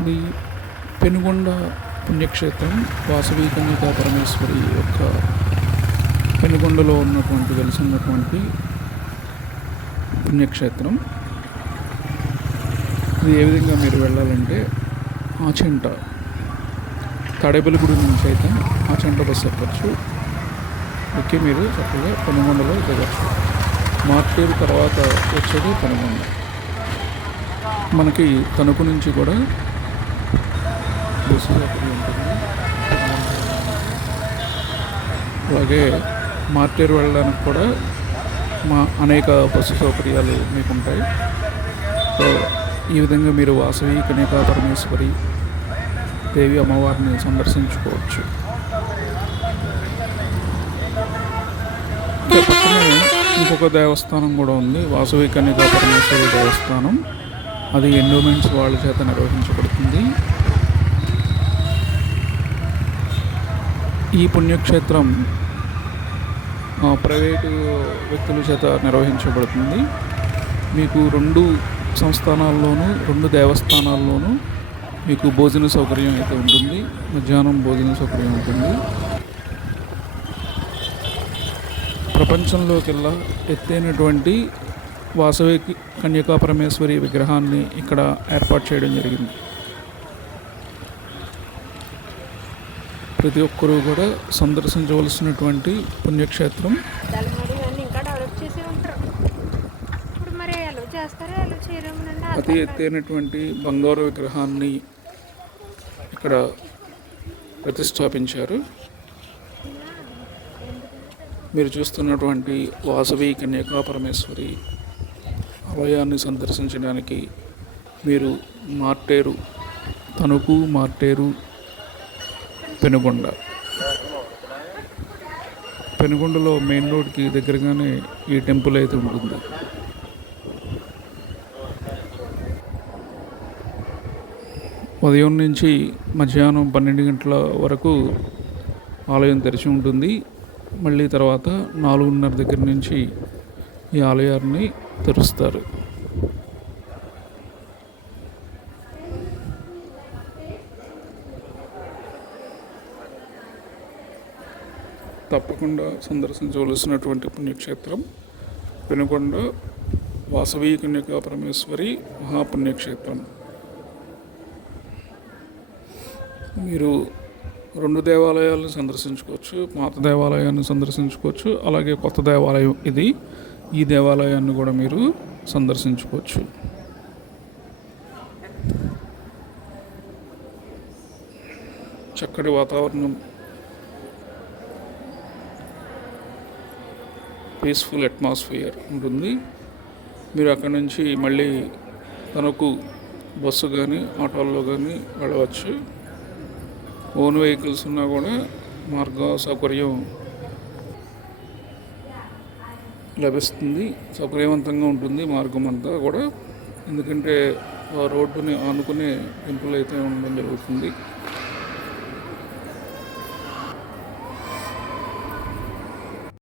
ఇది పెనుగొండ పుణ్యక్షేత్రం వాసవి కన్యకా పరమేశ్వరి యొక్క పెనుగొండలో వెలిసినటువంటి పుణ్యక్షేత్రం. ఇది ఏ విధంగా మీరు వెళ్ళాలంటే ఆచంట తాడేపల్లిగూడెం నుంచి అయితే ఆచంట బస్సు ఎక్కచ్చు. ఎక్కి మీరు చక్కగా పెనుగొండలో దిగచ్చు. మార్టేరు తర్వాత వచ్చేది పెనుగొండ. మనకి తణుకు నుంచి కూడా బస్సు సౌకర్యం ఉంటుంది. అలాగే మార్టేరు వెళ్ళడానికి కూడా అనేక బస్సు సౌకర్యాలు మీకు ఉంటాయి. సో ఈ విధంగా మీరు వాసవి కన్యకా పరమేశ్వరి దేవి అమ్మవారిని సందర్శించుకోవచ్చు. పక్కనే ఇంకొక దేవస్థానం కూడా ఉంది, వాసవి కన్యకా పరమేశ్వరి దేవస్థానం. అది ఎండోమెంట్స్ వాళ్ళ చేత నిర్వహించబడుతుంది. ఈ పుణ్యక్షేత్రం ప్రైవేటు వ్యక్తుల చేత నిర్వహించబడుతుంది. మీకు 2 సంస్థానాల్లోనూ 2 దేవస్థానాల్లోనూ మీకు భోజన సౌకర్యం అయితే ఉంటుంది. మధ్యాహ్నం భోజన సౌకర్యం ఉంటుంది. ప్రపంచంలోకెల్లా ఎత్తైనటువంటి వాసవి కన్యకా పరమేశ్వరి విగ్రహాన్ని ఇక్కడ ఏర్పాటు చేయడం జరిగింది. ప్రతి ఒక్కరూ కూడా సందర్శించవలసినటువంటి పుణ్యక్షేత్రం. అతి ఎత్తైనటువంటి బంగారు విగ్రహాన్ని ఇక్కడ ప్రతిష్టాపించారు. మీరు చూస్తున్నటువంటి వాసవి కన్యకా పరమేశ్వరి ఆలయాన్ని సందర్శించడానికి మీరు మార్టేరు, తణుకు, మార్టేరు, పెనుగొండలో మెయిన్ రోడ్కి దగ్గరగానే ఈ టెంపుల్ అయితే ఉంటుంది. ఉదయం నుంచి మధ్యాహ్నం 12 గంటల వరకు ఆలయం తెరిచి ఉంటుంది. మళ్ళీ తర్వాత 4:30 దగ్గర నుంచి ఈ ఆలయాన్ని తెరుస్తారు. తప్పకుండా సందర్శించవలసినటువంటి పుణ్యక్షేత్రం పెనుగొండ వాసవి కన్యకా పరమేశ్వరి మహాపుణ్యక్షేత్రం. మీరు 2 దేవాలయాలను సందర్శించుకోవచ్చు. పాత దేవాలయాన్ని సందర్శించుకోవచ్చు, అలాగే కొత్త దేవాలయం ఇది. ఈ దేవాలయాన్ని కూడా మీరు సందర్శించుకోవచ్చు. చక్కటి వాతావరణం, పీస్ఫుల్ అట్మాస్ఫియర్ ఉంటుంది. మీరు అక్కడి నుంచి మళ్ళీ తనకు బస్సు కానీ ఆటోల్లో కానీ వెళ్ళవచ్చు. ఓన్ వెహికల్స్ ఉన్నా కూడా మార్గ సౌకర్యం లభిస్తుంది. సౌకర్యవంతంగా ఉంటుంది మార్గం అంతా కూడా. ఎందుకంటే రోడ్డుని ఆనుకునే టెంపుల్ అయితే ఉండడం జరుగుతుంది.